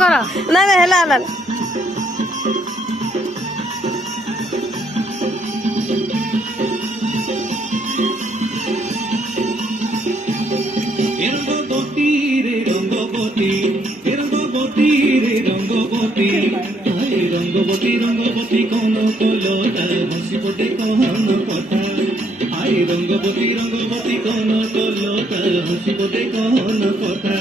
କର ନା ନା ହେଲା ହେଲା रंगवती रे रंगवती रंगवती रे रंगवती हाय रंगवती रंगवती कौन कलता हसी पटे कहन कथा हाय रंगवती रंगवती कौन कलता हसी पटे कहन कथा